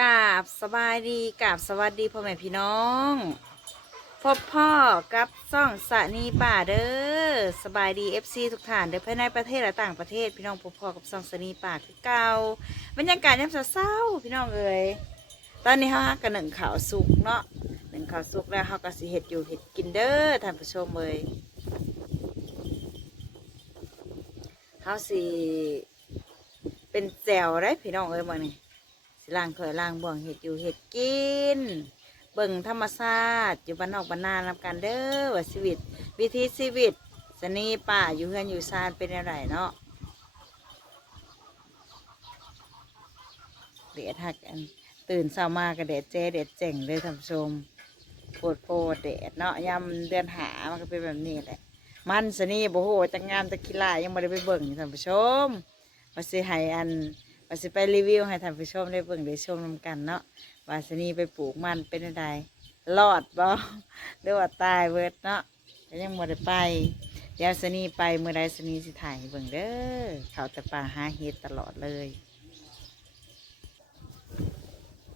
กาบสบายดีกาบสวัสดีพ่อแม่พี่น้อง พบพ่อกับซ่องสะนีป่าเด้อสบายดีเอฟซีทุกท่านเด้อภายในประเทศและต่างประเทศพี่น้องพบพ่อกับซ่องสะนีป่าคือเก่าบรรยากาศยามเศร้าพี่น้องเอ๋ยตอนนี้เขากระหนึ่งข่าวสุกเนาะหนึ่งข่าวสุกแล้วเขาก็สิเห็ดอยู่เห็ดกินเด้อท่านผู้ชมเอ๋ยเขาสิเป็นแจวได้พี่น้องเอ๋ยมาเนี่ สิล้างถ้วยล้างบ่วงเห็ดอยู่เห็ดกิน เบิ่งธรรมชาติอยู่บ้านนอกบ้านนานำกันเด้อว่าชีวิต วิถีชีวิตสนีป่าอยู่เฮือนอยู่ซานเป็นอะไรเนาะเดดหักอันตื่นเช้ามาก็แดดเจ๊แดดเจ๋งเลยท่านผู้ชมโพดโพดแดดเนาะยามเดือนหามันก็เป็นแบบนี้แหละมันสนีบ่โหจังงามตะคิลายังไม่ได้ไปเบิ่งท่านผู้ชมมาสิให้อัน มาสิไปรีวิวให้ท่านผู้ชมได้เบิ่งได้ชมนำกันเนาะวาสนีไปปลูกมันเป็นอะไรรอดบ่หรือว่าตายเบิดเนาะก็ยังบ่ได้ไป เดี๋ยวสนีไปเมื่อใดสนีสิถ่ายเบิ่งเด้อเขาแต่ป่าหาเห็ดตลอดเลย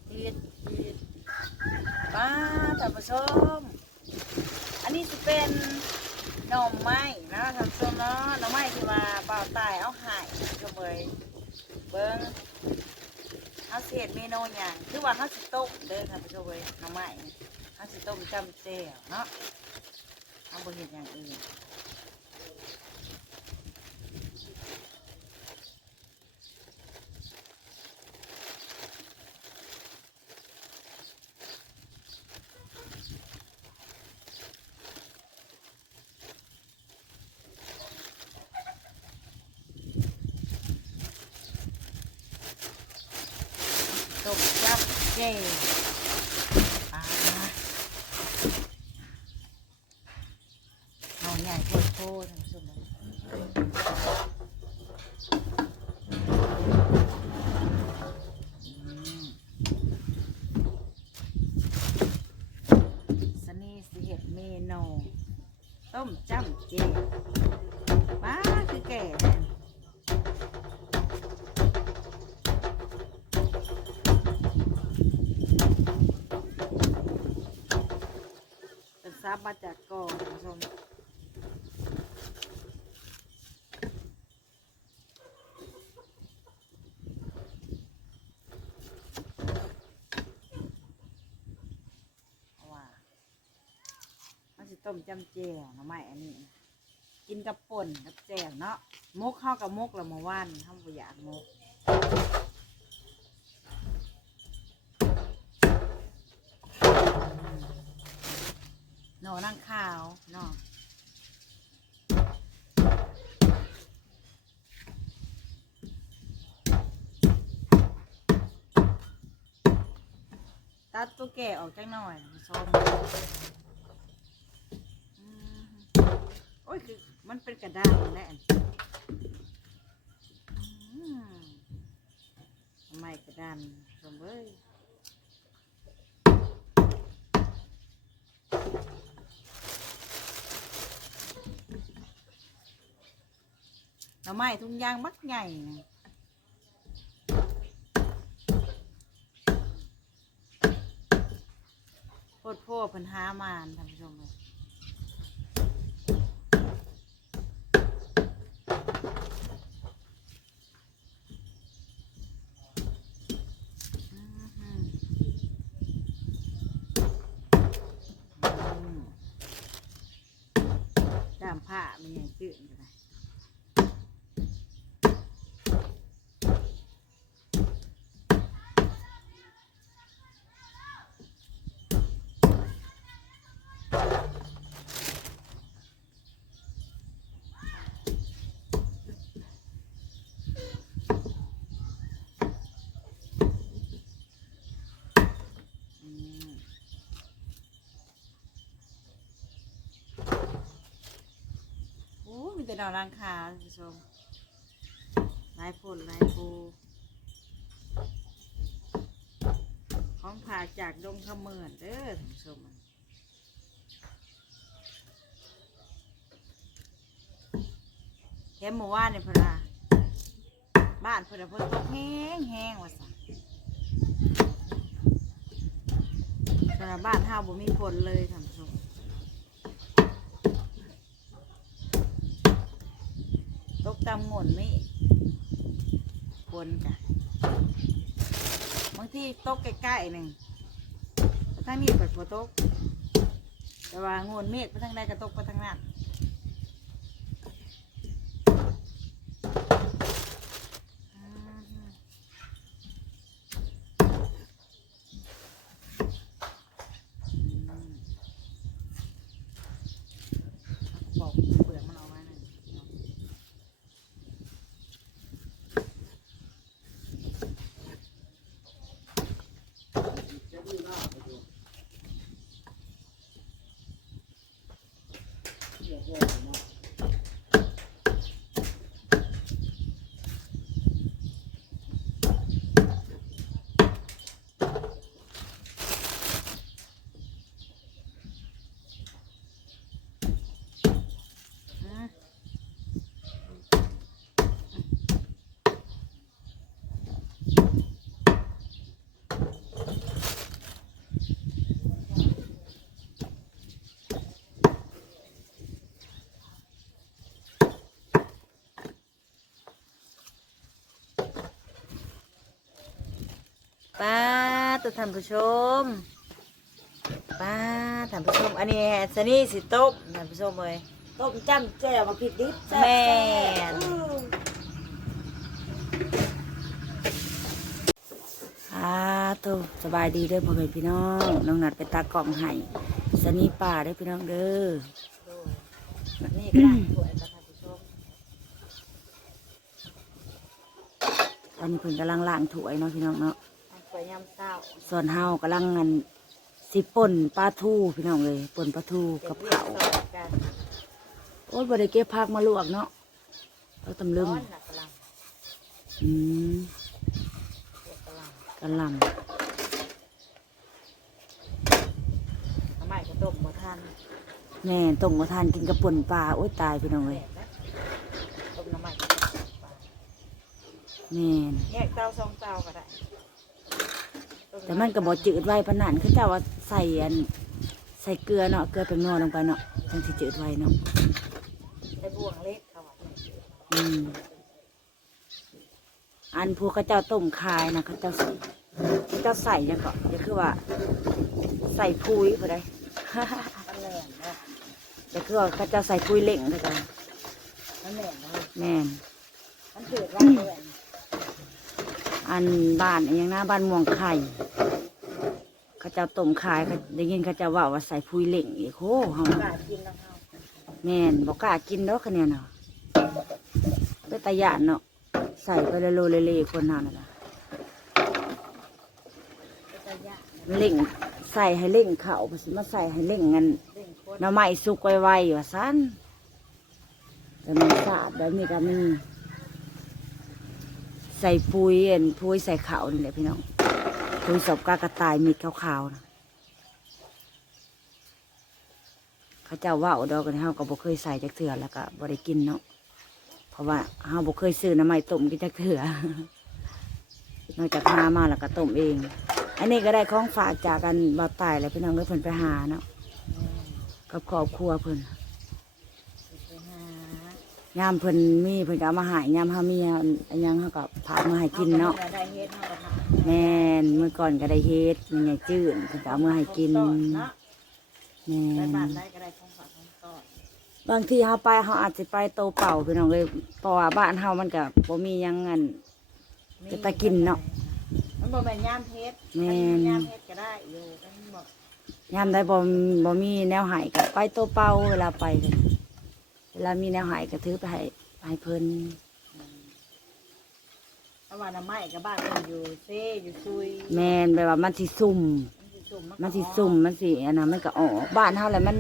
เห็ดเห็ดป้าท่านผู้ชม อันนี้จะเป็นหน่อไม้นะท่านผู้ชมเนาะหน่อไม้ที่ว่าบ่าตายเอาหายก็เลย เบิ้งเขาเสียดเมนูอย่างคือว่าเขาสิต้มเด้อค่ะผู้ชมเวยหน้ำไม้นี่เขาสิต้มจำเจียวเนาะเขาบ่เห็นอย่างอื่นต้มจำ เจียวอ่าเอาใหญ่โคตรโคตรท่านผู้ชมเว้ยอืมสนีสิเห็ดเมนูต้มจ้ำเจ บมาจากก่อนท่านผู้ชมเพราว่ามันจะต้มจำเจียวหน่อไม้อันนี้ กินกับป่นกับแจ่วเนาะมกเข้ากับมกล้วมาว่านทำบุญอยากมกหน่อนั่ง ขาวเนาะตัดตัวแก่ออกจังหน่อยท่าชมโอ้ยคือมันเป็นกระด้างนั่นและอืมทำไมกระดางชมเอ้ย ทำไมทุ่งยางมักใหญ่นะโคตรโพดเพันหามานท่านผู้ชมเลยดามผ้ามันยังจืดอยู่เลยอืมโอ้มี แต่ดอกรังคาท่านผู้ชมลายฝนลายปูของผ่าจากดงขมือนเด้อท่านผู้ชมแค่หมู่ว่านเนี่ยพราบ้านเพื่อนเพิ่นตกแห้งแห้งว่าสันว่าบ้านเฮาบ่มีผลเลยท่านผู้ชม ตกตามงนไม่บนกะบางที่ตกใกล้ๆหนึ่งแต่ทางนี้เปิดหัวตกแต่ว่างนเมฆไปทางใดก็ตกไปทางนั้นอืม บอกเปลือกมันออกมาหน่อย อืม ป้าตัวท่านผู้ชมป้าท่านผู้ชม อันนี้สนี่สิต้มท่านผู้ชมเลยต้มจ้ำแจ่วมาผิดดิบซ่บแม่นอื้ออ่าตัวสบายดีเด้อพ่อแม่พี่น้องน้องนัดไปตากล่องให้สนี่ป่าเด้อพี่น้องเด้อนี่ก็ได้สวยจ้ะท่านผู้ชมตอนนี้เพิ่นกำลังล้างถ้วยเนาะพี่น้องเนาะ อันสวยยำเศร้าส่วนเฮากำลังงันสิป่นปลาทูพี่น้องเลยป่นปลาทูกับเรียเขาวซอยกันโอ้ยบ่ได้เก็บผักมาลวกเนาะเราตำลึงร้อนนะกำลังอืมเรียกกำลังกะหล่ทำไมก็ต้มบ่ทันำแม่นต้มมาทานกินกับป่นปลาโอ้ยตายพี่น้องเลยต้มน้ำมันแม่นแยกเตาสองเตาก็ได้ต้ แต่มันก็บ่จืดไว้ปานนั้นคือเจ้าว่าใส่อันใส่เกลือเนาะเกลือเป็นนัวลงไปเนาะจังสิจืดไว้เนาะใส่บ่วงเล็กเขาอะอืมอันพวกเขาเจ้าต้มคายนะเขาเจ้าใส่เขาเจ้าใส่เนี่ยก็จะคือว่า ใส่พุยพอได้มันแหลมนะจะคือว่าเขาเจ้าใส่พุยเล่งเลยกันมันแหลมนะแม่นมันเกิดร่างเลย อันบ้านอนหยังน้าบ้านม่วงไข่เขาเจ้าต้มคายเขาได้ยินเขาเจ้าว่าว่าใส่พุยเหล่งอีกโหเฮากล้ากินแล้วเฮาแม่นบอกกล้ากินดอกคะแนนเนาะไปตะยานเนาะใส่ไปเลยโลเลเลคนเฮานั่นน่ะเล่งใส่ให้เล่งเข่าบ่สิมาใส่ให้เล่งเงคนน่อไม้สุกไวๆว่าซั่นแต่มันสาดแบบนี้ก็มี ใส่ปุ๋ยเอ็นปุ๋ยใส่ขาวนี่แหละพี่น้องปุ๋ยสอบกากระต่ายมีดขาวๆนะเขาเจ้าว่าอดอกกันเฮาก็บ่เคยใส่จักเถื่อแล้วก็บ่ได้กินเนาะเพราะว่าเฮาบ่เคยซื้อน้ำไม้ต้มกินจักเถื่อนอกจากหามาแล้วก็ต้มเอง อันนี้ก็ได้ของฝากจากกันบ่าวตายแล้วพี่น้องก็เพิ่นไปหาเนาะกับครอบครัวเพิ่นามเพิ่นมีเพิ่นก็เอามาใหายยามเฮามีอันหยังเฮาก็พามาให้กินเนาะอได้เฮ็ดเฮาก็หาแม่นเมื่อก่อนก็ได้เฮ็ดมันใหญ่จืดเพิ่นก็เอามาให้กินต้เนาะแม่ไปบ้านนได้ก็ได้ของฝากของต้อนบางทีเฮาไปเฮาอาจจะไปโตเป่าพี่น้องเลยเพราะว่าบ้านเฮามันก็บ่มีหยังงั้นจะไปกินเนาะมันบ่แม่นย่ามเพชรแม่นย่ามเพชรก็ได้อยู่กันบอกยามใดบ่บ่มีแนวใหายก็ไปโตเป่าเวลาไปก็เว ลามีแนวใหายก็ถือไปให้ให้เพิ่นถ้าว่าน้ำไม้กับบ้านเพิ่นอยู่เซ่อยู่ซุยแม่นแบบว่ามันสิซุ่ม มันสิสุ่มมันสิซุ่มมันสิอันนั้นมันก็ออกบ้านเฮาแหละมัน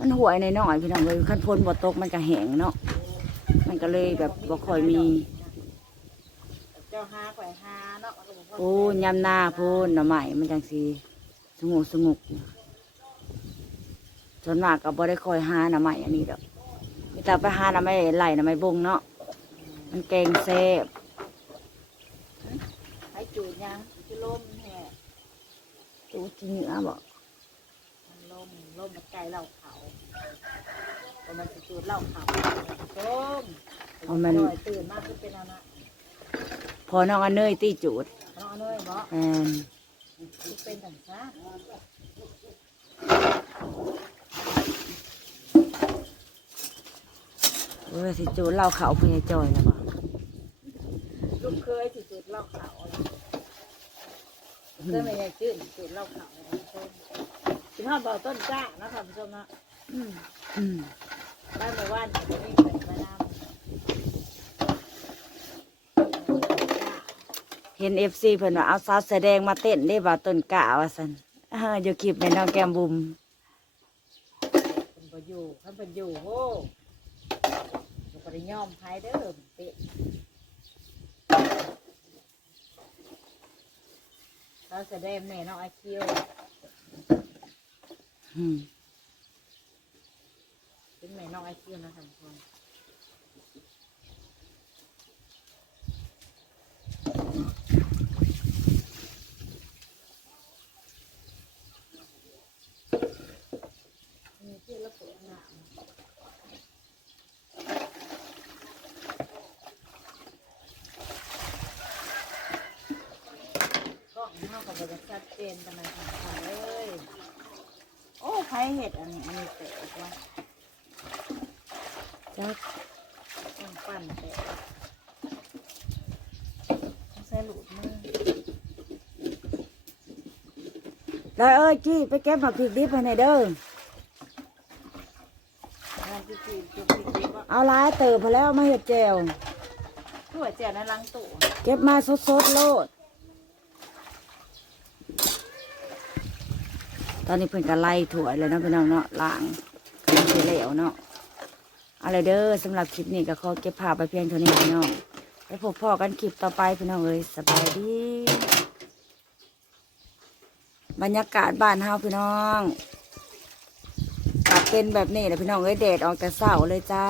มันห่วยในน้อยๆพี่น้องเลยคันฝนบ่ตกมันก็แห้งเนาะมันก็เลยแบบบ่ค่อยมี เจ้าหาข่อยหาเนาะมันก็บ่พอโอ้ยามหน้าพูนหน่อไม้มันจังสิสงบสงบส่วนมากก็บ่ได้คอยหาหน่อไม้อันนี้ดอก มีแต่ไปหาหน่อไม้ไหลหน่อไม้บงเนาะมันแกงแซ่บให้จูดยังสิลมแห่จูจิเนื้อบ่มลมมันไก่เหล้าเขาแต่มันจะจูดเหล้าเขาต้มตื่นมากขึ้นเป็นอะไรพอน้องอันเนยตีจูดน้องน้อยบอกแอนเป็นต่างชาติ เออสิจูดเหล่าเขาพญาจอยแล้วบ่ลูกเคยสิจูดเหล้าเขาเคยไม่ใช่จืดจูดเหล้าเขาต้มพี่ทอดเบาต้นกล้านะท่านผู้ชมนะอืมบ้านหมู่บ้านจะไม่มีใครมานำเห็นเอฟซีเพิ่นว่าเอาสาวแสดงมาเต้นได้บ่าต้นกะว่าซั่นเอออยู่คลิปในน้องแก้มบุ๋มเป็นประอยู่ท่านเป็นอยู่โอ้เราก็ ได้ย่อมภายเด้อเป็ดเราแสดงแม่น้องไอคิวอืมเป็นแม่น้องไอคิวนะท่านผู้ชมมีชื่อแล้วปวดหนามก็ เท่ากับบริษัทเจนกันนะท่านผู้ชมเลยโอ้ใครเห็ดอันนี้อันนี้เตะว่าจักต้องปั่นเตะต้องใส่หลุดมือแล้วเอ้ยจี้ไปเก็บผักพริกดิบให้หน่อยเด้อ งานที่จีจุกจิกจิกว่าเอาหลายเติบพอแล้วมาเฮ็ดแจวถ้วยเจียวในลังตู้เก็บมาสดๆโลด อนนี้เพิ่นก็ไล่ถั่วยแล้วเนาะพี่น้องเนาะล้างกำลังสิแล้วเนาะอาละเด้อสำหรับคลิปนี้ก็ขอเก็บภาพไปเพียงเท่านี้พี่น้องไปพบพ่อกันคลิปต่อไปพี่น้องเอ้ยสบายดีบรรยากาศบ้านเฮาพี่น้องกลับเป็นแบบนี้แหละพี่น้องเอ้ยแดดออกแต่เช้าเลยจ้า